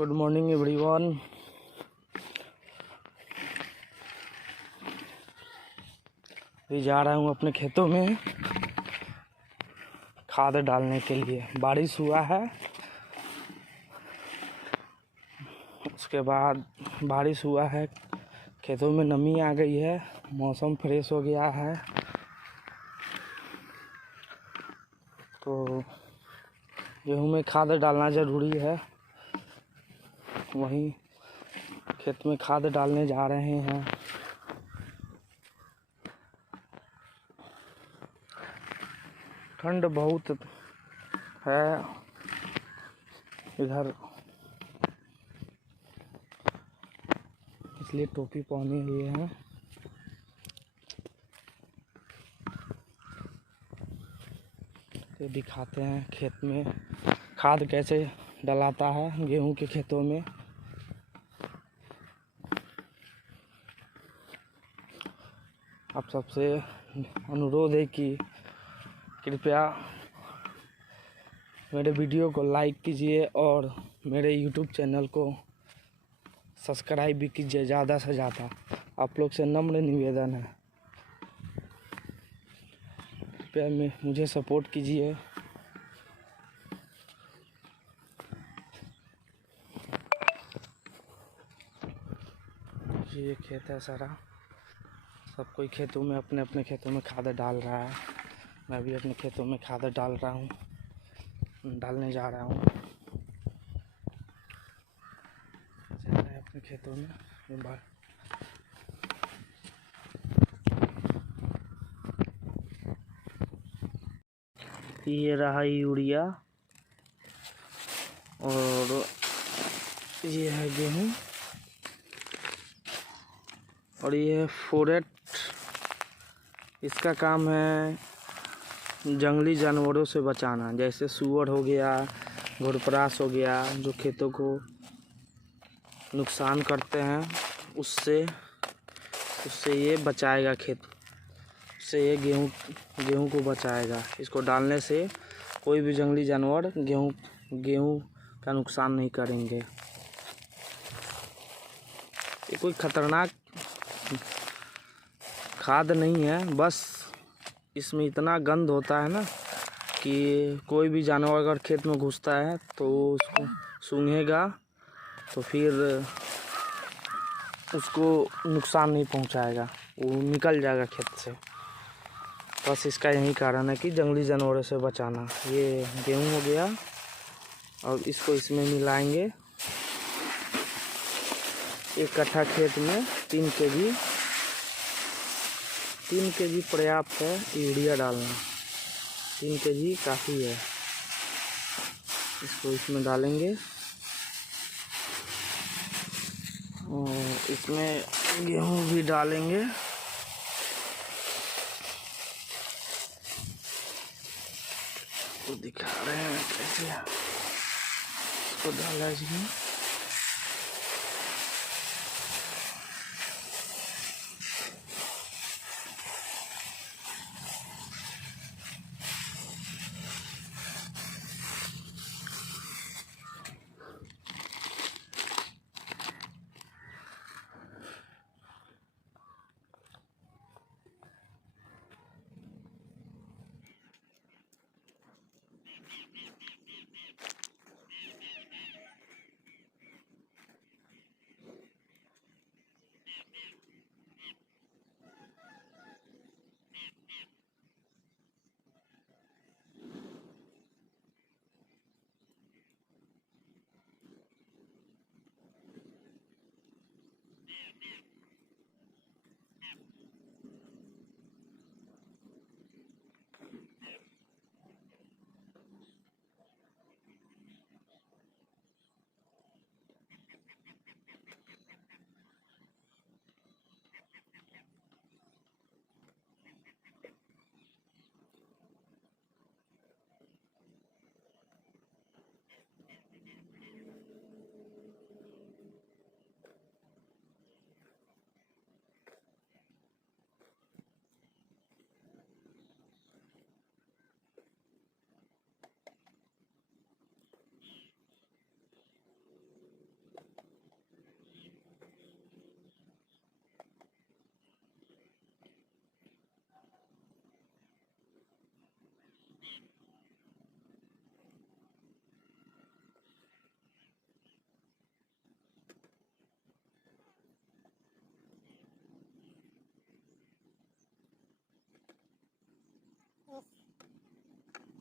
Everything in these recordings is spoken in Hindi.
Good morning everyone. अभी जा रहा हूँ अपने खेतों में खाद डालने के लिए। बारिश हुआ है, उसके बाद बारिश हुआ है, खेतों में नमी आ गई है, मौसम फ्रेश हो गया है, तो गेहूं में खाद डालना ज़रूरी है। वहीं खेत में खाद डालने जा रहे हैं। ठंड बहुत है इधर, इसलिए टोपी पहने हुए हैं। तो दिखाते हैं खेत में खाद कैसे डलाता है गेहूं के खेतों में। आप सबसे अनुरोध है कि कृपया मेरे वीडियो को लाइक कीजिए और मेरे यूट्यूब चैनल को सब्सक्राइब भी कीजिए ज़्यादा से ज़्यादा। आप लोग से नम्र निवेदन है, कृपया मुझे सपोर्ट कीजिए। ये खेत है सारा, सब कोई खेतों में अपने अपने खेतों में खाद डाल रहा है। मैं भी अपने खेतों में खाद डाल रहा हूँ, डालने जा रहा हूँ अपने खेतों में। ये रहा यूरिया और ये है गेहूँ और ये है फोरेट। इसका काम है जंगली जानवरों से बचाना, जैसे सूअर हो गया, घुड़परास हो गया, जो खेतों को नुकसान करते हैं, उससे ये बचाएगा खेत से। ये गेहूं को बचाएगा। इसको डालने से कोई भी जंगली जानवर गेहूं का नुकसान नहीं करेंगे। ये कोई खतरनाक खाद नहीं है, बस इसमें इतना गंध होता है ना कि कोई भी जानवर अगर खेत में घुसता है तो उसको सूंघेगा तो फिर उसको नुकसान नहीं पहुंचाएगा, वो निकल जाएगा खेत से। बस इसका यही कारण है कि जंगली जानवरों से बचाना। ये गेहूं हो गया और इसको इसमें मिलाएंगे। एक कट्ठा खेत में 3 केजी पर्याप्त है यूरिया डालना। 3 केजी काफ़ी है। इसको इसमें डालेंगे और इसमें गेहूं भी डालेंगे। तो दिखा रहे हैं कैसे इसको डाला इसमें।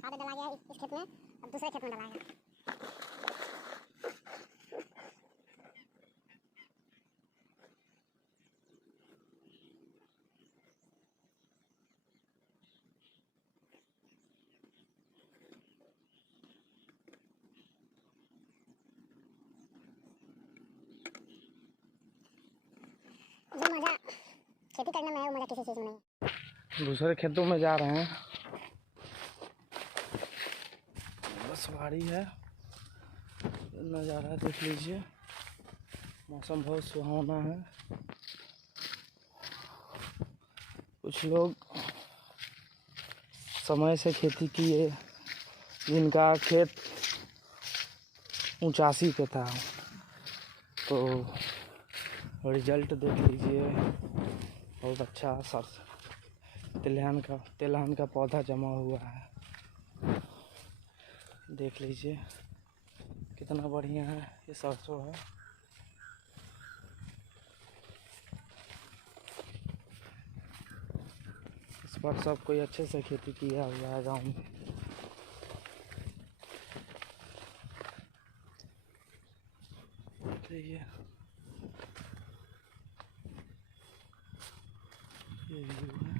खाद डाला गया इस खेत में, अब दूसरे खेत में डालाएगा। जो मजा खेती करने में है वो मजा किसी चीज में नहीं। दूसरे खेतों में जा रहे हैं, बसवाड़ी है, नज़ारा देख लीजिए, मौसम बहुत सुहावना है। कुछ लोग समय से खेती किए, जिनका खेत ऊंचासी पे था, तो रिजल्ट देख लीजिए, बहुत अच्छा तिलहन का पौधा जमा हुआ है, देख लीजिए कितना बढ़िया है। ये सरसों है, इस पर सब कोई अच्छे से खेती किया हुआ है गाँव में। देखिए ये व्यू है।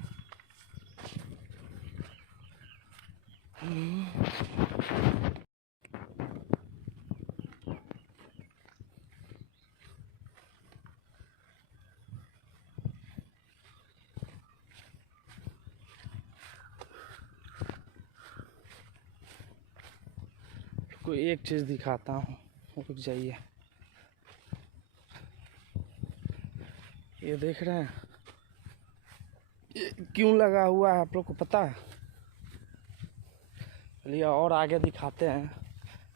कोई एक चीज़ दिखाता हूँ, रुक जाइए। ये देख रहे हैं, ये क्यों लगा हुआ है आप लोग को पता है? चलिए और आगे दिखाते हैं,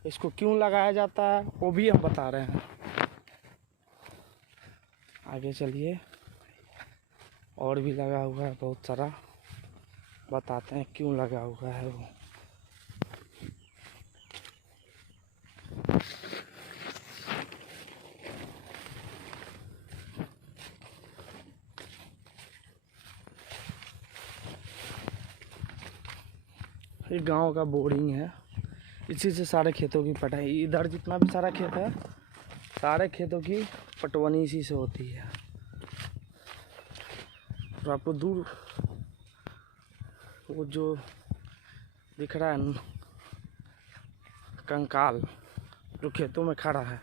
इसको क्यों लगाया जाता है वो भी हम बता रहे हैं। आगे चलिए, और भी लगा हुआ है बहुत सारा, बताते हैं क्यों लगा हुआ है वो। ये गांव का बोरिंग है, इसी से सारे खेतों की पटाई, इधर जितना भी सारा खेत है, सारे खेतों की पटवनी इसी से होती है। और आपको दूर वो जो दिख रहा है कंकाल, जो खेतों में खड़ा है,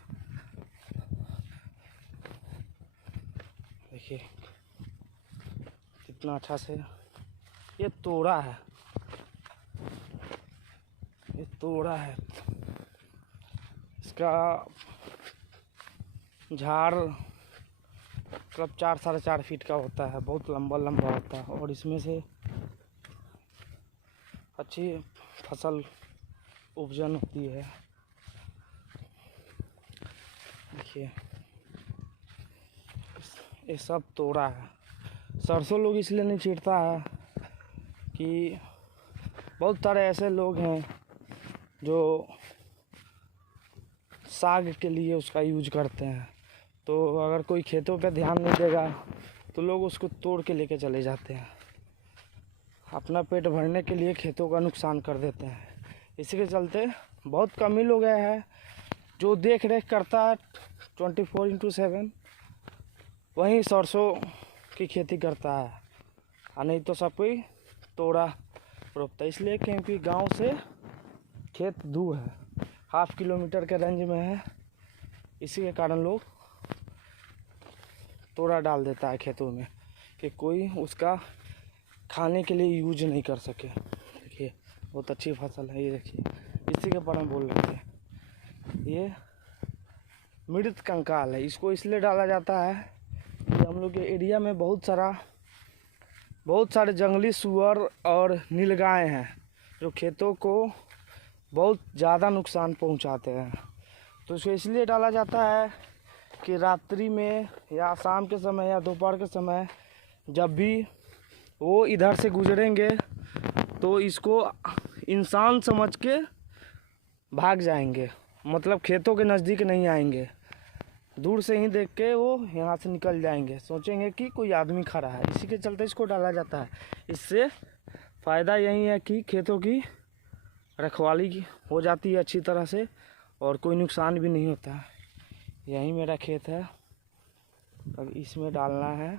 देखिए कितना अच्छा से। ये तोड़ा है, ये तोड़ा है, इसका झाड़ मतलब 4-4.5 फीट का होता है, बहुत लंबा लंबा होता है, और इसमें से अच्छी फसल उपजन होती है। देखिए ये सब तोड़ा है। सरसों लोग इसलिए नहीं छींटता है कि बहुत सारे ऐसे लोग हैं जो साग के लिए उसका यूज करते हैं, तो अगर कोई खेतों पे ध्यान नहीं देगा तो लोग उसको तोड़ के लेके चले जाते हैं, अपना पेट भरने के लिए खेतों का नुकसान कर देते हैं। इसी के चलते बहुत कम ही लोग हैं जो देख रेख करता है 24/7, वहीं सरसों की खेती करता है, और नहीं तो सब कोई तोड़ा रोपता है। इसलिए क्योंकि गांव से खेत दूर है, 1/2 किलोमीटर के रेंज में है, इसी के कारण लोग तोड़ा डाल देता है खेतों में कि कोई उसका खाने के लिए यूज नहीं कर सके। देखिए बहुत अच्छी फसल है, ये देखिए, इसी के पर हम बोल रहे थे। ये मृत कंकाल है, इसको इसलिए डाला जाता है कि हम लोग के एरिया में बहुत सारे जंगली सुअर और नीलगाय हैं जो खेतों को बहुत ज़्यादा नुकसान पहुंचाते हैं। तो इसको इसलिए डाला जाता है कि रात्रि में या शाम के समय या दोपहर के समय जब भी वो इधर से गुजरेंगे तो इसको इंसान समझ के भाग जाएंगे, मतलब खेतों के नज़दीक नहीं आएंगे, दूर से ही देख के वो यहाँ से निकल जाएंगे, सोचेंगे कि कोई आदमी खड़ा है। इसी के चलते इसको डाला जाता है। इससे फ़ायदा यही है कि खेतों की रखवाली हो जाती है अच्छी तरह से और कोई नुकसान भी नहीं होता है। यही मेरा खेत है, अब इसमें डालना है,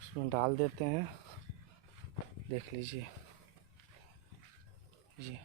इसमें डाल देते हैं। देख लीजिए ये